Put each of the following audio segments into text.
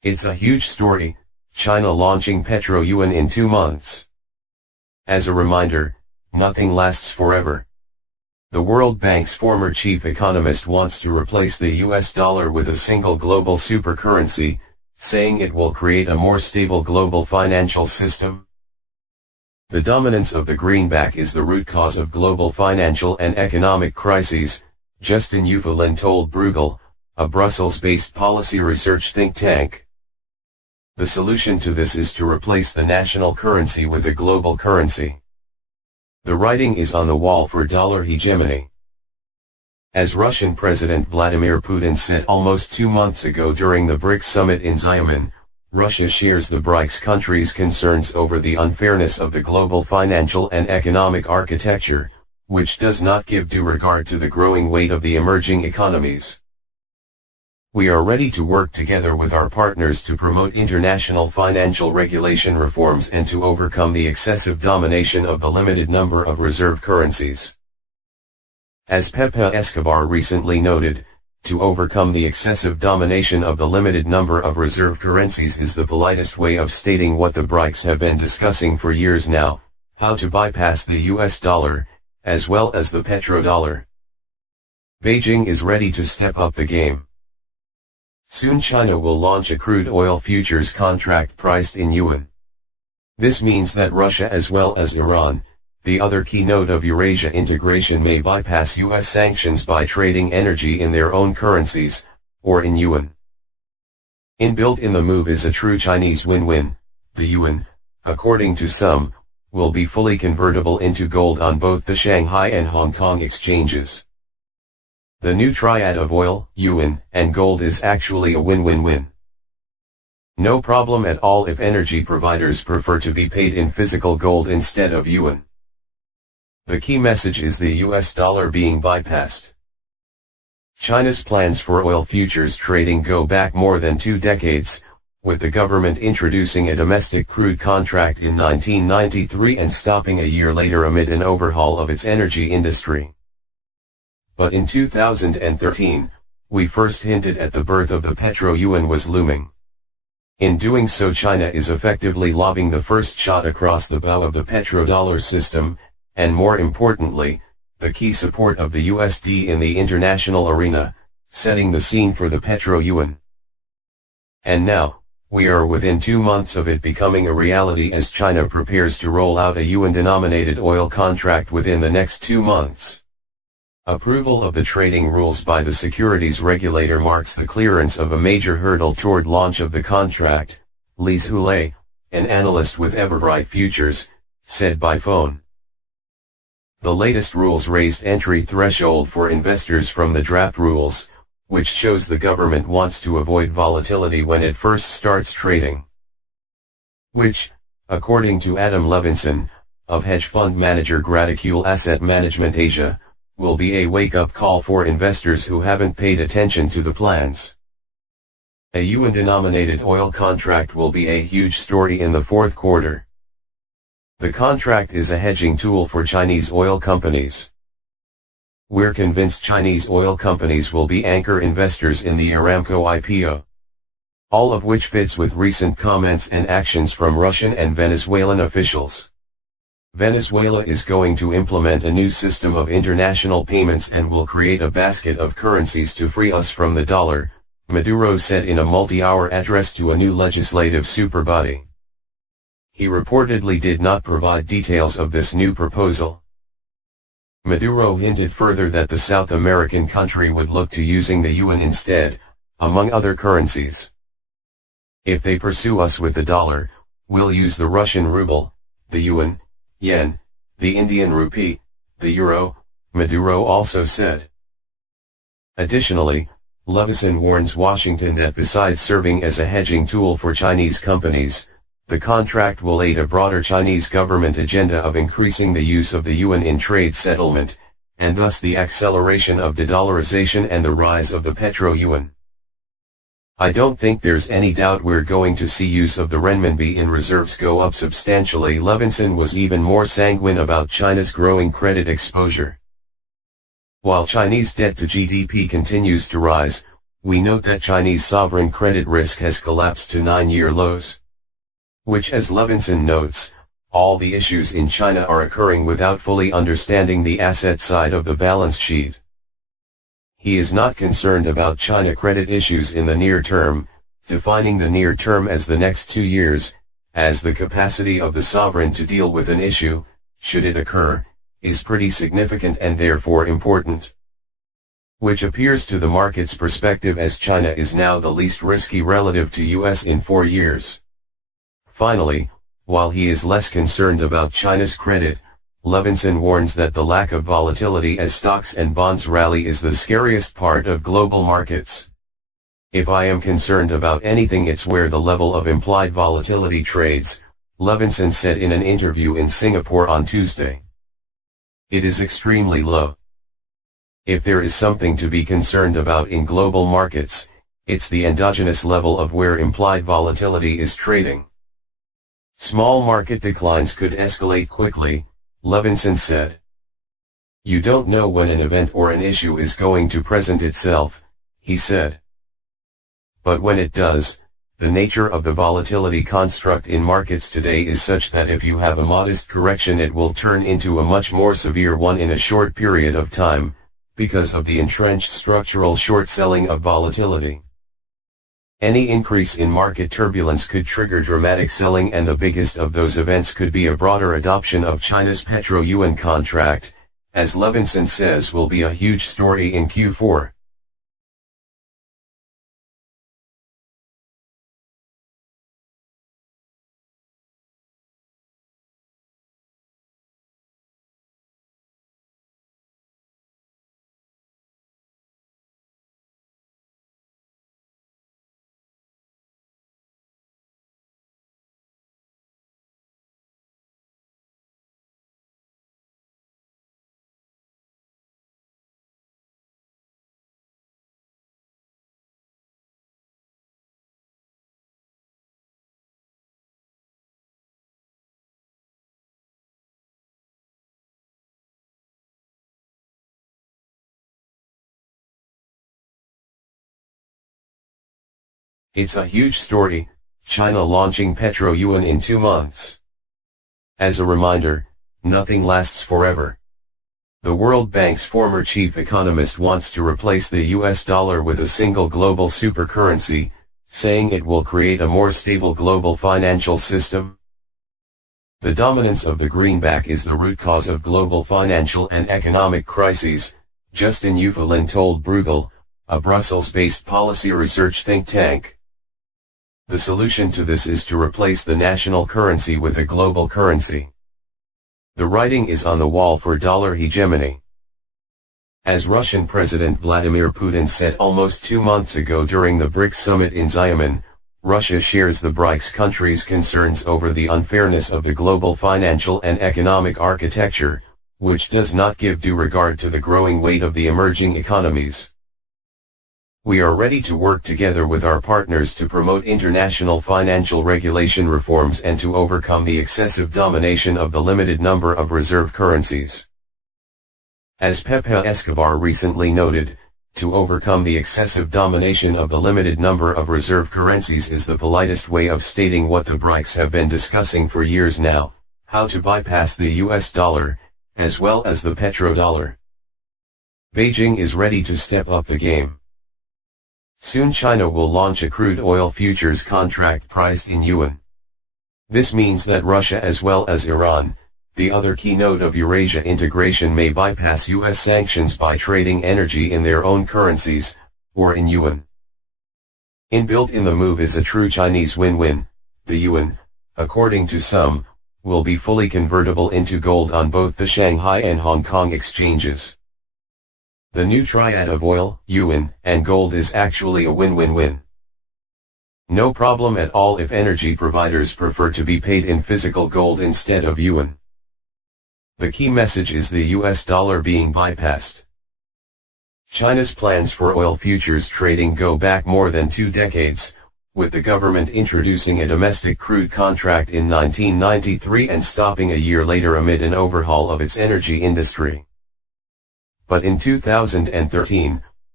It's a huge story, China launching petro-yuan in 2 months. As a reminder, nothing lasts forever. The World Bank's former chief economist wants to replace the US dollar with a single global supercurrency, saying it will create a more stable global financial system. The dominance of the greenback is the root cause of global financial and economic crises, Justin Uvelin told Bruegel, a Brussels-based policy research think tank. The solution to this is to replace the national currency with a global currency. The writing is on the wall for dollar hegemony. As Russian President Vladimir Putin said almost 2 months ago during the BRICS summit in Xiamen, Russia shares the BRICS countries' concerns over the unfairness of the global financial and economic architecture, which does not give due regard to the growing weight of the emerging economies. We are ready to work together with our partners to promote international financial regulation reforms and to overcome the excessive domination of the limited number of reserve currencies. As Pepe Escobar recently noted, to overcome the excessive domination of the limited number of reserve currencies is the politest way of stating what the BRICS have been discussing for years now, how to bypass the US dollar, as well as the petrodollar. Beijing is ready to step up the game. Soon China will launch a crude oil futures contract priced in yuan. This means that Russia as well as Iran, the other key node of Eurasia integration, may bypass US sanctions by trading energy in their own currencies, or in yuan. Inbuilt in the move is a true Chinese win-win. The yuan, according to some, will be fully convertible into gold on both the Shanghai and Hong Kong exchanges. The new triad of oil, yuan, and gold is actually a win-win-win. No problem at all if energy providers prefer to be paid in physical gold instead of yuan. The key message is the US dollar being bypassed. China's plans for oil futures trading go back more than 2 decades, with the government introducing a domestic crude contract in 1993 and stopping a year later amid an overhaul of its energy industry. But in 2013, we first hinted at the birth of the petro-yuan was looming. In doing so, China is effectively lobbing the first shot across the bow of the petrodollar system, and more importantly, the key support of the USD in the international arena, setting the scene for the petro-yuan. And now, we are within 2 months of it becoming a reality as China prepares to roll out a yuan-denominated oil contract within the next 2 months. Approval of the trading rules by the securities regulator marks the clearance of a major hurdle toward launch of the contract, Lise Houlet, an analyst with Everbright Futures, said by phone. The latest rules raised entry threshold for investors from the draft rules, which shows the government wants to avoid volatility when it first starts trading. Which, according to Adam Levinson, of hedge fund manager Graticule Asset Management Asia, will be a wake-up call for investors who haven't paid attention to the plans. A yuan-denominated oil contract will be a huge story in the 4th quarter. The contract is a hedging tool for Chinese oil companies. We're convinced Chinese oil companies will be anchor investors in the Aramco IPO. All of which fits with recent comments and actions from Russian and Venezuelan officials. Venezuela is going to implement a new system of international payments and will create a basket of currencies to free us from the dollar, Maduro said in a multi-hour address to a new legislative superbody. He reportedly did not provide details of this new proposal. Maduro hinted further that the South American country would look to using the yuan instead, among other currencies. If they pursue us with the dollar, we'll use the Russian ruble, the yuan, yen, the Indian rupee, the euro, Maduro also said. Additionally, Levinson warns Washington that besides serving as a hedging tool for Chinese companies, the contract will aid a broader Chinese government agenda of increasing the use of the yuan in trade settlement, and thus the acceleration of de-dollarization and the rise of the petro-yuan. I don't think there's any doubt we're going to see use of the renminbi in reserves go up substantially. Levinson was even more sanguine about China's growing credit exposure. While Chinese debt to GDP continues to rise, we note that Chinese sovereign credit risk has collapsed to 9-year lows. Which, as Levinson notes, all the issues in China are occurring without fully understanding the asset side of the balance sheet. He is not concerned about China credit issues in the near term, defining the near term as the next 2 years, as the capacity of the sovereign to deal with an issue, should it occur, is pretty significant and therefore important. Which appears to the market's perspective as China is now the least risky relative to US in 4 years. Finally, while he is less concerned about China's credit, Levinson warns that the lack of volatility as stocks and bonds rally is the scariest part of global markets. If I am concerned about anything, it's where the level of implied volatility trades, Levinson said in an interview in Singapore on Tuesday. It is extremely low. If there is something to be concerned about in global markets, it's the endogenous level of where implied volatility is trading. Small market declines could escalate quickly, Levinson said. You don't know when an event or an issue is going to present itself, he said. But when it does, the nature of the volatility construct in markets today is such that if you have a modest correction, it will turn into a much more severe one in a short period of time, because of the entrenched structural short selling of volatility. Any increase in market turbulence could trigger dramatic selling, and the biggest of those events could be a broader adoption of China's Petro-Yuan contract, as Levinson says will be a huge story in Q4. It's a huge story, China launching Petro-Yuan in 2 months. As a reminder, nothing lasts forever. The World Bank's former chief economist wants to replace the US dollar with a single global supercurrency, saying it will create a more stable global financial system. The dominance of the greenback is the root cause of global financial and economic crises, Justin Ufalin told Bruegel, a Brussels-based policy research think tank. The solution to this is to replace the national currency with a global currency. The writing is on the wall for dollar hegemony. As Russian President Vladimir Putin said almost 2 months ago during the BRICS summit in Xiamen, Russia shares the BRICS countries' concerns over the unfairness of the global financial and economic architecture, which does not give due regard to the growing weight of the emerging economies. We are ready to work together with our partners to promote international financial regulation reforms and to overcome the excessive domination of the limited number of reserve currencies. As Pepe Escobar recently noted, to overcome the excessive domination of the limited number of reserve currencies is the politest way of stating what the BRICS have been discussing for years now, how to bypass the US dollar, as well as the petrodollar. Beijing is ready to step up the game. Soon China will launch a crude oil futures contract priced in yuan. This means that Russia as well as Iran, the other key node of Eurasia integration, may bypass US sanctions by trading energy in their own currencies, or in yuan. Inbuilt in the move is a true Chinese win-win. The yuan, according to some, will be fully convertible into gold on both the Shanghai and Hong Kong exchanges. The new triad of oil, yuan, and gold is actually a win-win-win. No problem at all if energy providers prefer to be paid in physical gold instead of yuan. The key message is the US dollar being bypassed. China's plans for oil futures trading go back more than 2 decades, with the government introducing a domestic crude contract in 1993 and stopping a year later amid an overhaul of its energy industry. But in 2013,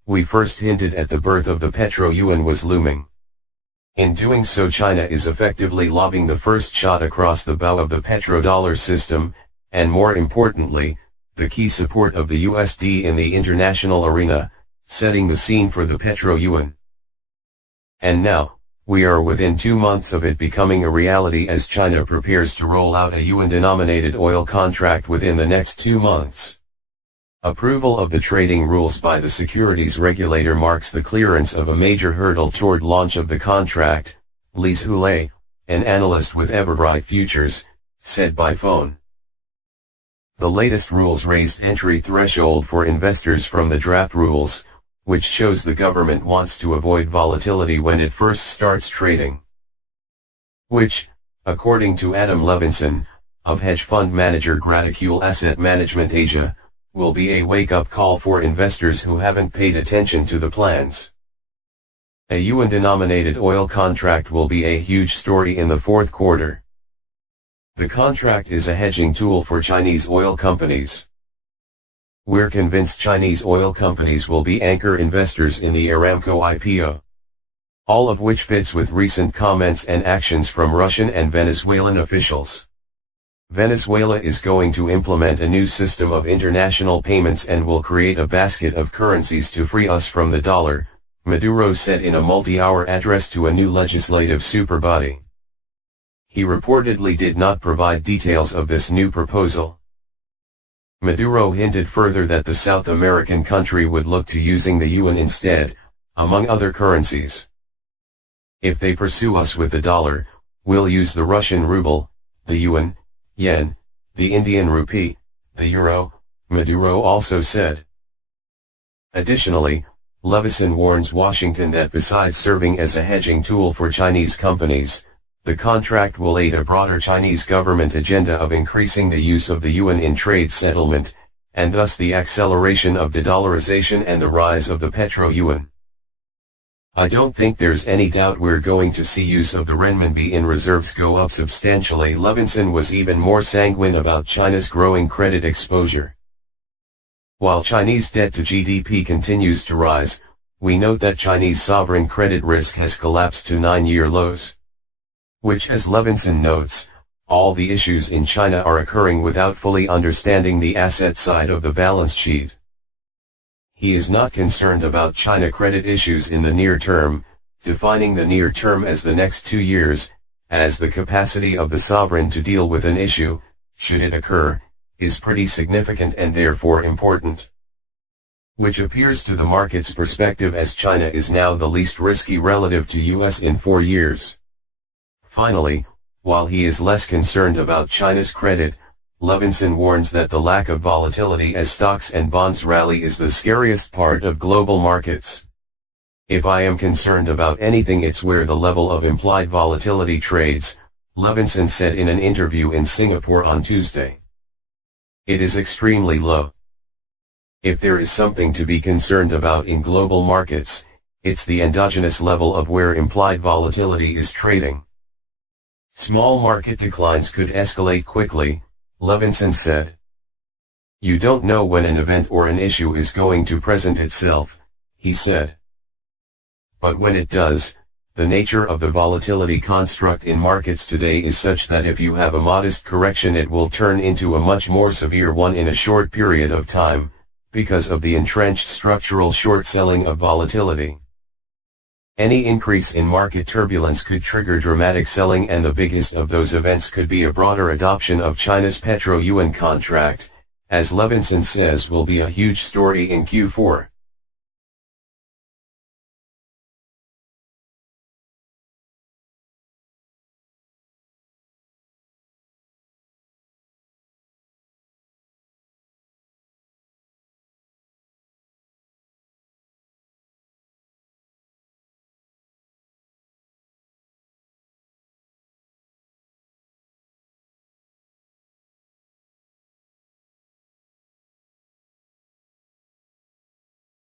we first hinted at the birth of the petro-yuan was looming. In doing so, China is effectively lobbing the first shot across the bow of the petrodollar system, and more importantly, the key support of the USD in the international arena, setting the scene for the petro-yuan. And now, we are within 2 months of it becoming a reality as China prepares to roll out a yuan-denominated oil contract within the next 2 months. Approval of the trading rules by the securities regulator marks the clearance of a major hurdle toward launch of the contract, Lise Houle, an analyst with Everbright Futures, said by phone. The latest rules raised entry threshold for investors from the draft rules, which shows the government wants to avoid volatility when it first starts trading. Which, according to Adam Levinson, of hedge fund manager Graticule Asset Management Asia, will be a wake-up call for investors who haven't paid attention to the plans. A yuan-denominated oil contract will be a huge story in the fourth quarter. The contract is a hedging tool for Chinese oil companies. We're convinced Chinese oil companies will be anchor investors in the Aramco IPO. All of which fits with recent comments and actions from Russian and Venezuelan officials. Venezuela is going to implement a new system of international payments and will create a basket of currencies to free us from the dollar, Maduro said in a multi-hour address to a new legislative superbody. He reportedly did not provide details of this new proposal. Maduro hinted further that the South American country would look to using the yuan instead, among other currencies. If they pursue us with the dollar, we'll use the Russian ruble, the yuan, yen, the Indian rupee, the euro, Maduro also said. Additionally, Levinson warns Washington that besides serving as a hedging tool for Chinese companies, the contract will aid a broader Chinese government agenda of increasing the use of the yuan in trade settlement, and thus the acceleration of de-dollarization and the rise of the petro-yuan. I don't think there's any doubt we're going to see use of the renminbi in reserves go up substantially. Levinson was even more sanguine about China's growing credit exposure. While Chinese debt to GDP continues to rise, we note that Chinese sovereign credit risk has collapsed to 9-year lows. Which, as Levinson notes, all the issues in China are occurring without fully understanding the asset side of the balance sheet. He is not concerned about China credit issues in the near term, defining the near term as the next 2 years, as the capacity of the sovereign to deal with an issue, should it occur, is pretty significant and therefore important. Which appears to the market's perspective as China is now the least risky relative to US in 4 years. Finally, while he is less concerned about China's credit, Levinson warns that the lack of volatility as stocks and bonds rally is the scariest part of global markets. If I am concerned about anything, it's where the level of implied volatility trades, Levinson said in an interview in Singapore on Tuesday. It is extremely low. If there is something to be concerned about in global markets, it's the endogenous level of where implied volatility is trading. Small market declines could escalate quickly, Levinson said. You don't know when an event or an issue is going to present itself, he said. But when it does, the nature of the volatility construct in markets today is such that if you have a modest correction it will turn into a much more severe one in a short period of time, because of the entrenched structural short selling of volatility. Any increase in market turbulence could trigger dramatic selling, and the biggest of those events could be a broader adoption of China's petro-yuan contract, as Levinson says will be a huge story in Q4.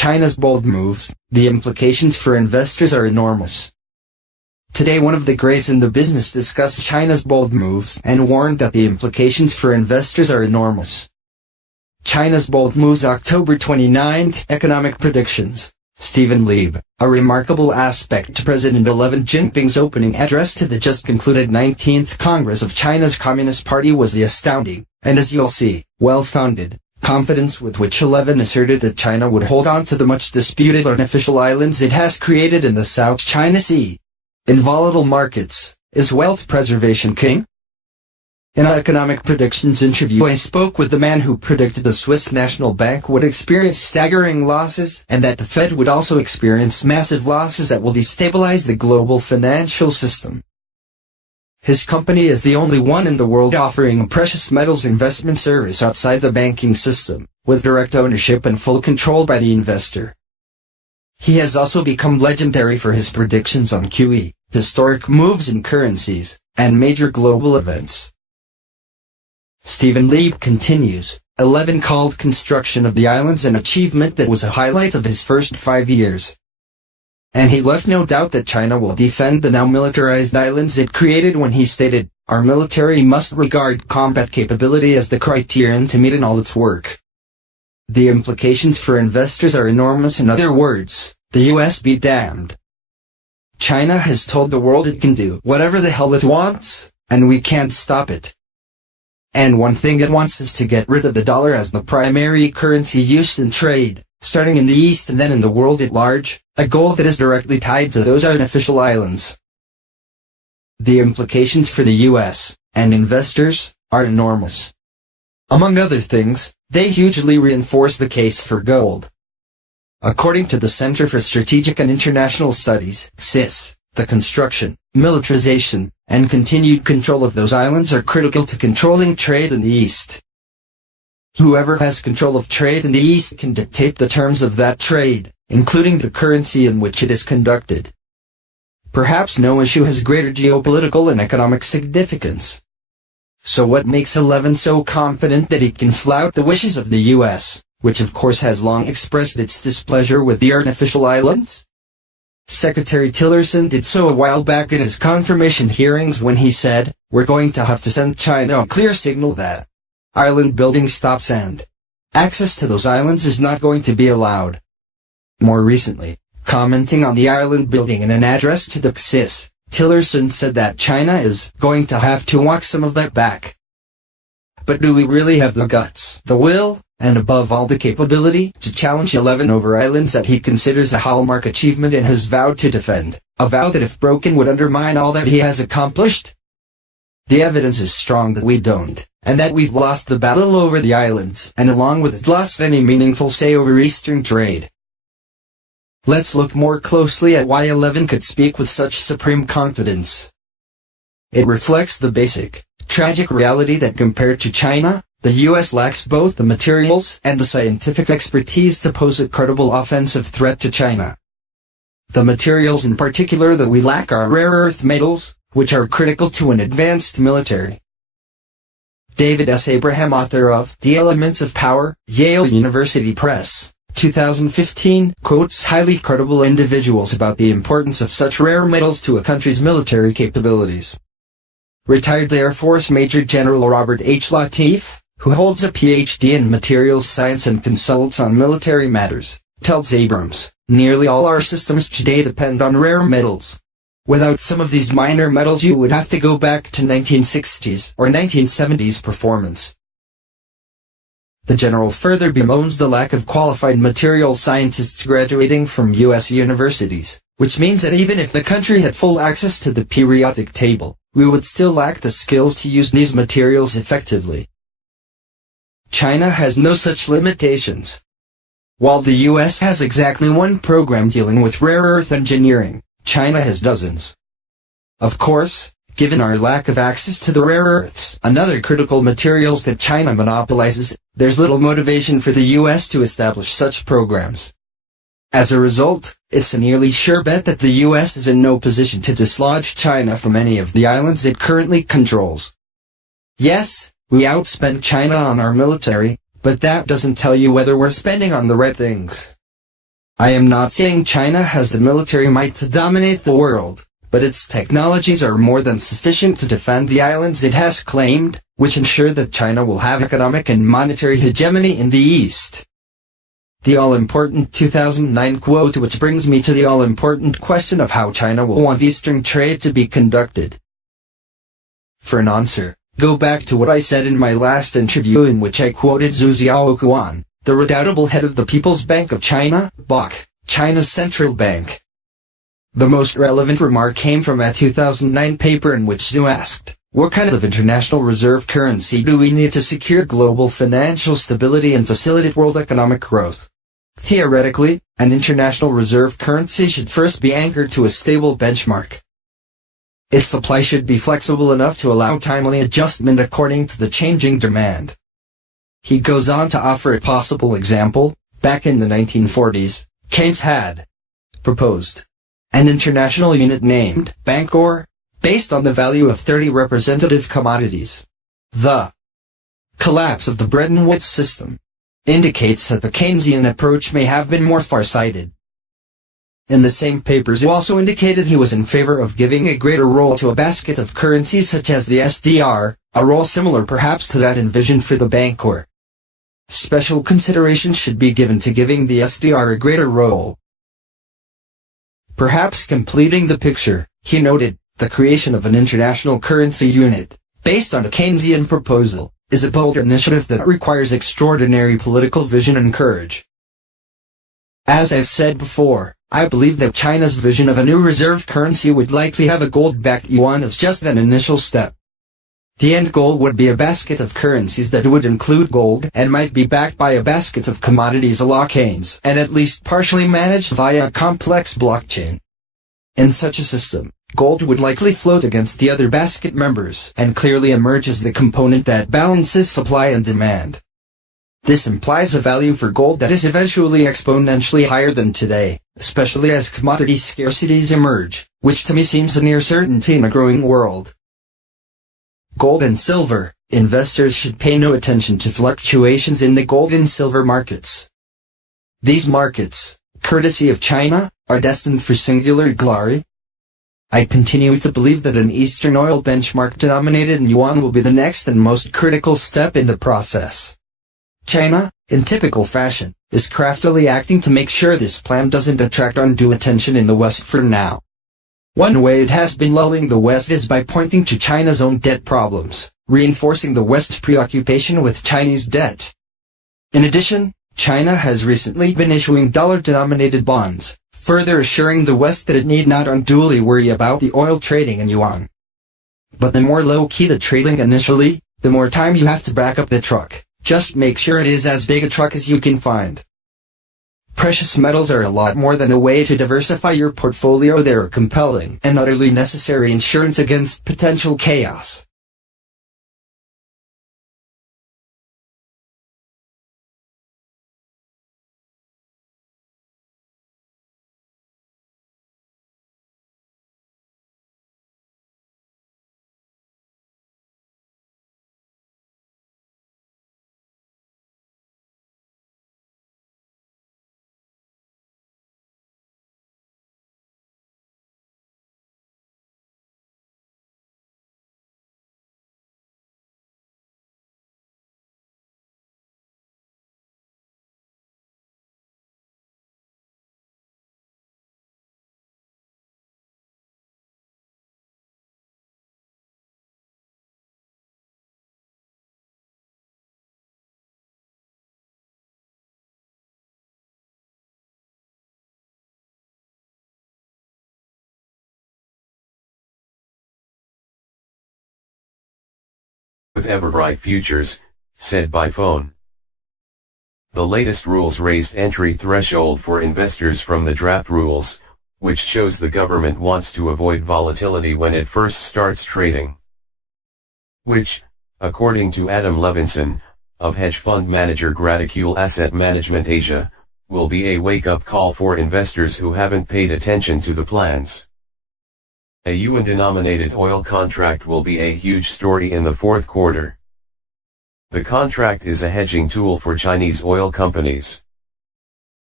China's bold moves, the implications for investors are enormous. Today one of the greats in the business discussed China's bold moves and warned that the implications for investors are enormous. China's bold moves, October 29, economic predictions. Stephen Lieb, a remarkable aspect to President Xi Jinping's opening address to the just concluded 19th Congress of China's Communist Party was the astounding, and as you'll see, well-founded, confidence with which Xi asserted that China would hold on to the much-disputed artificial islands it has created in the South China Sea. In volatile markets, is wealth preservation king? In an economic predictions interview, I spoke with the man who predicted the Swiss National Bank would experience staggering losses and that the Fed would also experience massive losses that will destabilize the global financial system. His company is the only one in the world offering a precious metals investment service outside the banking system, with direct ownership and full control by the investor. He has also become legendary for his predictions on QE, historic moves in currencies, and major global events. Stephen Lieb continues, 11 called construction of the islands an achievement that was a highlight of his first 5 years. And he left no doubt that China will defend the now militarized islands it created when he stated, "Our military must regard combat capability as the criterion to meet in all its work." The implications for investors are enormous. In other words, the US be damned. China has told the world it can do whatever the hell it wants, and we can't stop it. And one thing it wants is to get rid of the dollar as the primary currency used in trade, starting in the East and then in the world at large, a goal that is directly tied to those artificial islands. The implications for the US and investors are enormous. Among other things, they hugely reinforce the case for gold. According to the Center for Strategic and International Studies, CSIS, the construction, militarization, and continued control of those islands are critical to controlling trade in the East. Whoever has control of trade in the East can dictate the terms of that trade, including the currency in which it is conducted. Perhaps no issue has greater geopolitical and economic significance. So what makes Xi so confident that he can flout the wishes of the US, which of course has long expressed its displeasure with the artificial islands? Secretary Tillerson did so a while back at his confirmation hearings when he said, "We're going to have to send China a clear signal that island building stops and access to those islands is not going to be allowed." More recently, commenting on the island building in an address to the CSIS, Tillerson said that China is going to have to walk some of that back. But do we really have the guts, the will, and above all the capability to challenge 11 over islands that he considers a hallmark achievement and has vowed to defend, a vow that if broken would undermine all that he has accomplished? The evidence is strong that we don't, and that we've lost the battle over the islands, and along with it lost any meaningful say over Eastern trade. Let's look more closely at why 11 could speak with such supreme confidence. It reflects the basic, tragic reality that compared to China, the US lacks both the materials and the scientific expertise to pose a credible offensive threat to China. The materials in particular that we lack are rare earth metals, which are critical to an advanced military. David S. Abraham, author of The Elements of Power, Yale University Press, 2015, quotes highly credible individuals about the importance of such rare metals to a country's military capabilities. Retired Air Force Major General Robert H. Latif, who holds a Ph.D. in materials science and consults on military matters, tells Abrams, "Nearly all our systems today depend on rare metals. Without some of these minor metals you would have to go back to 1960s or 1970s performance." The general further bemoans the lack of qualified material scientists graduating from U.S. universities, which means that even if the country had full access to the periodic table, we would still lack the skills to use these materials effectively. China has no such limitations. While the US has exactly one program dealing with rare earth engineering, China has dozens. Of course, given our lack of access to the rare earths, another critical materials that China monopolizes, there's little motivation for the US to establish such programs. As a result, it's a nearly sure bet that the US is in no position to dislodge China from any of the islands it currently controls. Yes, we outspend China on our military, but that doesn't tell you whether we're spending on the right things. I am not saying China has the military might to dominate the world, but its technologies are more than sufficient to defend the islands it has claimed, which ensure that China will have economic and monetary hegemony in the East. The all-important 2009 quote, which brings me to the all-important question of how China will want Eastern trade to be conducted. For an answer, go back to what I said in my last interview in which I quoted Zhu Xiaoquan, the redoubtable head of the People's Bank of China, BOC, China's central bank. The most relevant remark came from a 2009 paper in which Zhu asked, "What kind of international reserve currency do we need to secure global financial stability and facilitate world economic growth?" Theoretically, an international reserve currency should first be anchored to a stable benchmark. Its supply should be flexible enough to allow timely adjustment according to the changing demand. He goes on to offer a possible example. Back in the 1940s, Keynes had proposed an international unit named Bancor, based on the value of 30 representative commodities. The collapse of the Bretton Woods system indicates that the Keynesian approach may have been more far-sighted. In the same papers, he also indicated he was in favor of giving a greater role to a basket of currencies such as the SDR, a role similar perhaps to that envisioned for the Bancor. Special consideration should be given to giving the SDR a greater role. Perhaps completing the picture, he noted, the creation of an international currency unit, based on a Keynesian proposal, is a bold initiative that requires extraordinary political vision and courage. As I've said before, I believe that China's vision of a new reserve currency would likely have a gold-backed yuan as just an initial step. The end goal would be a basket of currencies that would include gold and might be backed by a basket of commodities a la Keynes, and at least partially managed via a complex blockchain. In such a system, gold would likely float against the other basket members and clearly emerge as the component that balances supply and demand. This implies a value for gold that is eventually exponentially higher than today, especially as commodity scarcities emerge, which to me seems a near certainty in a growing world. Gold and silver. Investors should pay no attention to fluctuations in the gold and silver markets. These markets, courtesy of China, are destined for singular glory. I continue to believe that an Eastern oil benchmark denominated in yuan will be the next and most critical step in the process. China, in typical fashion, is craftily acting to make sure this plan doesn't attract undue attention in the West for now. One way it has been lulling the West is by pointing to China's own debt problems, reinforcing the West's preoccupation with Chinese debt. In addition, China has recently been issuing dollar-denominated bonds, further assuring the West that it need not unduly worry about the oil trading in yuan. But the more low-key the trading initially, the more time you have to back up the truck. Just make sure it is as big a truck as you can find. Precious metals are a lot more than a way to diversify your portfolio. They are compelling and utterly necessary insurance against potential chaos. With Everbright Futures, said by phone. The latest rules raised entry threshold for investors from the draft rules, which shows the government wants to avoid volatility when it first starts trading. Which, according to Adam Levinson, of hedge fund manager Graticule Asset Management Asia, will be a wake-up call for investors who haven't paid attention to the plans. A yuan-denominated oil contract will be a huge story in the fourth quarter. The contract is a hedging tool for Chinese oil companies.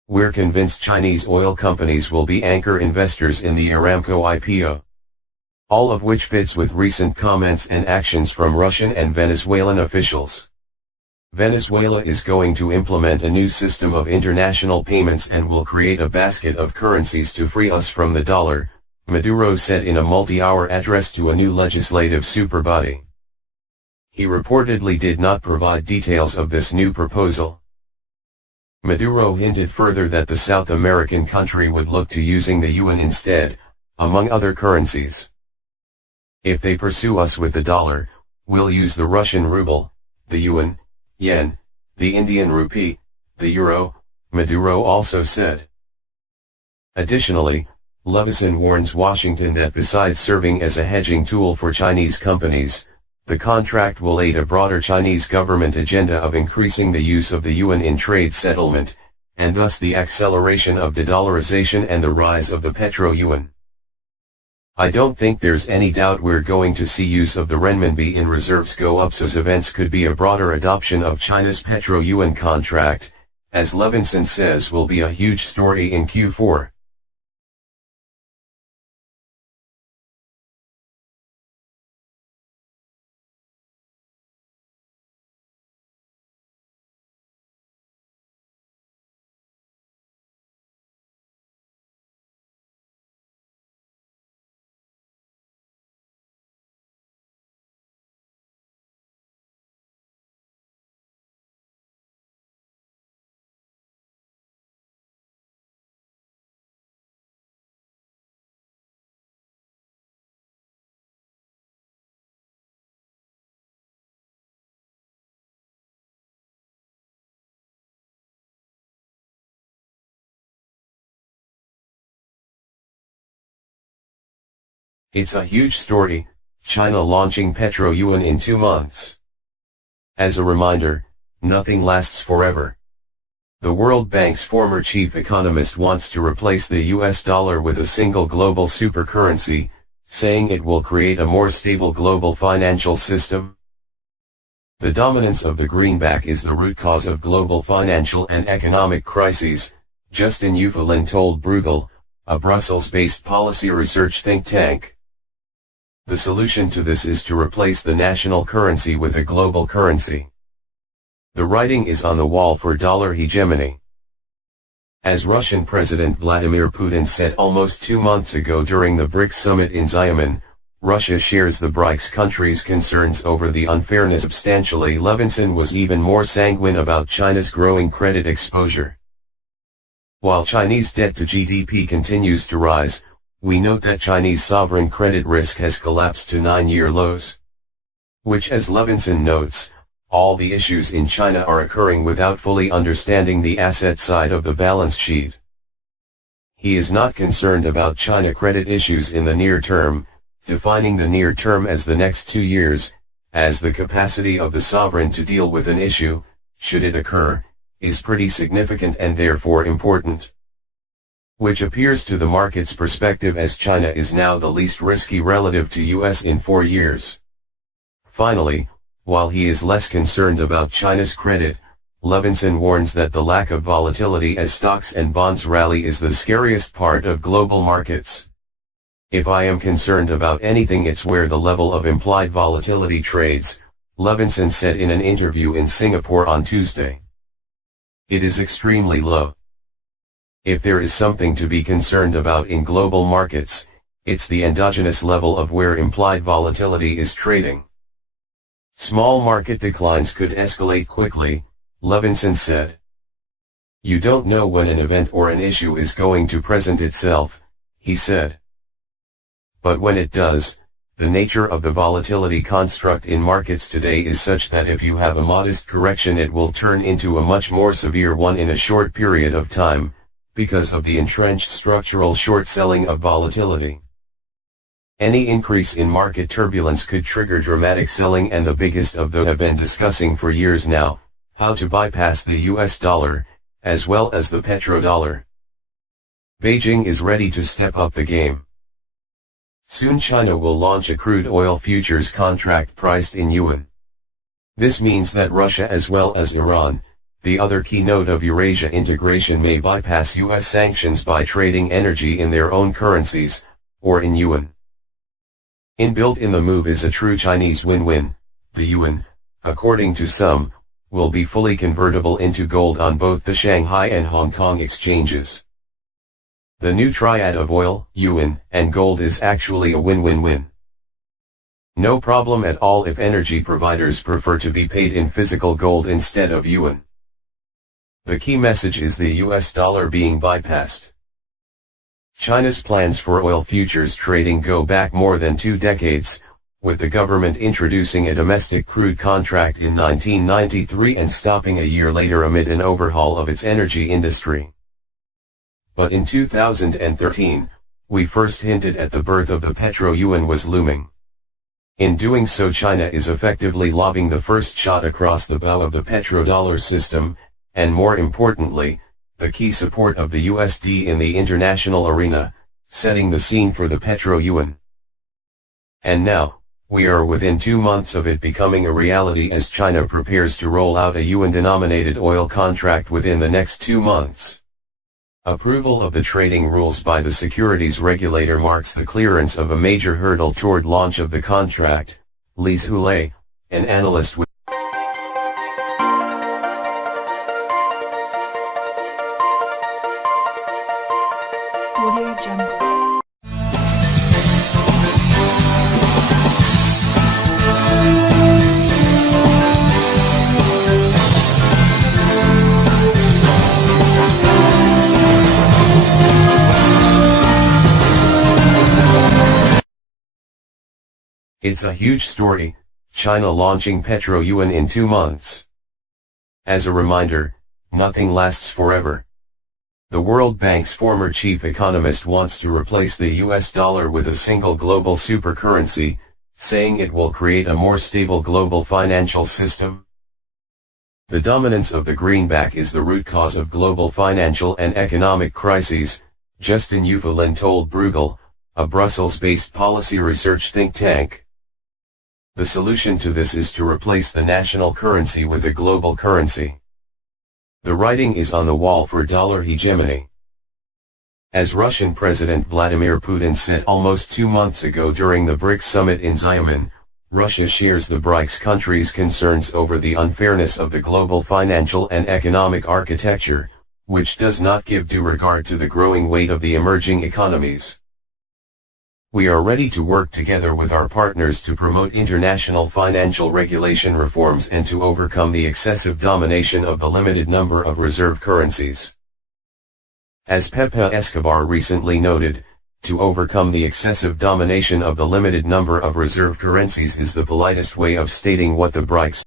We're convinced Chinese oil companies will be anchor investors in the Aramco IPO. All of which fits with recent comments and actions from Russian and Venezuelan officials. Venezuela is going to implement a new system of international payments and will create a basket of currencies to free us from the dollar, Maduro said in a multi-hour address to a new legislative superbody. He reportedly did not provide details of this new proposal. Maduro hinted further that the South American country would look to using the yuan instead, among other currencies. If they pursue us with the dollar, we'll use the Russian ruble, the yuan, yen, the Indian rupee, the euro, Maduro also said. Additionally, Levinson warns Washington that besides serving as a hedging tool for Chinese companies, the contract will aid a broader Chinese government agenda of increasing the use of the yuan in trade settlement, and thus the acceleration of de-dollarization and the rise of the petro-yuan. I don't think there's any doubt we're going to see use of the renminbi in reserves go up, so events could be a broader adoption of China's petro-yuan contract, as Levinson says will be a huge story in Q4. It's a huge story, China launching petro-yuan in 2 months. As a reminder, nothing lasts forever. The World Bank's former chief economist wants to replace the US dollar with a single global supercurrency, saying it will create a more stable global financial system. The dominance of the greenback is the root cause of global financial and economic crises, Justin Uvelin told Bruegel, a Brussels-based policy research think tank. The solution to this is to replace the national currency with a global currency. The writing is on the wall for dollar hegemony. As Russian President Vladimir Putin said almost 2 months ago during the BRICS summit in Xiamen, Russia shares the BRICS countries' concerns over the unfairness. Substantially, Levinson was even more sanguine about China's growing credit exposure. While Chinese debt to GDP continues to rise, we note that Chinese sovereign credit risk has collapsed to 9-year lows. Which, as Levinson notes, all the issues in China are occurring without fully understanding the asset side of the balance sheet. He is not concerned about China credit issues in the near term, defining the near term as the next 2 years, as the capacity of the sovereign to deal with an issue, should it occur, is pretty significant and therefore important. Which appears to the market's perspective as China is now the least risky relative to US in 4 years. Finally, while he is less concerned about China's credit, Levinson warns that the lack of volatility as stocks and bonds rally is the scariest part of global markets. If I am concerned about anything, it's where the level of implied volatility trades, Levinson said in an interview in Singapore on Tuesday. It is extremely low. If there is something to be concerned about in global markets, it's the endogenous level of where implied volatility is trading. Small market declines could escalate quickly, Levinson said. You don't know when an event or an issue is going to present itself, he said. But when it does, the nature of the volatility construct in markets today is such that if you have a modest correction, it will turn into a much more severe one in a short period of time, because of the entrenched structural short selling of volatility. Any increase in market turbulence could trigger dramatic selling, and the biggest of those have been discussing for years now, how to bypass the US dollar, as well as the petrodollar. Beijing is ready to step up the game. Soon China will launch a crude oil futures contract priced in yuan. This means that Russia as well as Iran, The other keynote of Eurasia integration may bypass US sanctions by trading energy in their own currencies, or in yuan. Inbuilt in the move is a true Chinese win-win. The yuan, according to some, will be fully convertible into gold on both the Shanghai and Hong Kong exchanges. The new triad of oil, yuan, and gold is actually a win-win-win. No problem at all if energy providers prefer to be paid in physical gold instead of yuan. The key message is the US dollar being bypassed. China's plans for oil futures trading go back more than 2 decades, with the government introducing a domestic crude contract in 1993 and stopping a year later amid an overhaul of its energy industry. But in 2013, we first hinted at the birth of the petro-yuan was looming. In doing so, China is effectively lobbing the first shot across the bow of the petrodollar system, and more importantly, the key support of the USD in the international arena, setting the scene for the petro-yuan. And now, we are within 2 months of it becoming a reality as China prepares to roll out a yuan-denominated oil contract within the next 2 months. Approval of the trading rules by the securities regulator marks the clearance of a major hurdle toward launch of the contract, Lise Houlet, an analyst with Audio Jungle. It's a huge story, China launching petro-yuan in 2 months. As a reminder, nothing lasts forever. The World Bank's former chief economist wants to replace the US dollar with a single global supercurrency, saying it will create a more stable global financial system. The dominance of the greenback is the root cause of global financial and economic crises, Justin Uvelin told Bruegel, a Brussels-based policy research think tank. The solution to this is to replace the national currency with a global currency. The writing is on the wall for dollar hegemony. As Russian President Vladimir Putin said almost 2 months ago during the BRICS summit in Xiamen, Russia shares the BRICS countries' concerns over the unfairness of the global financial and economic architecture, which does not give due regard to the growing weight of the emerging economies. We are ready to work together with our partners to promote international financial regulation reforms and to overcome the excessive domination of the limited number of reserve currencies. As Pepe Escobar recently noted, to overcome the excessive domination of the limited number of reserve currencies is the politest way of stating what the BRICS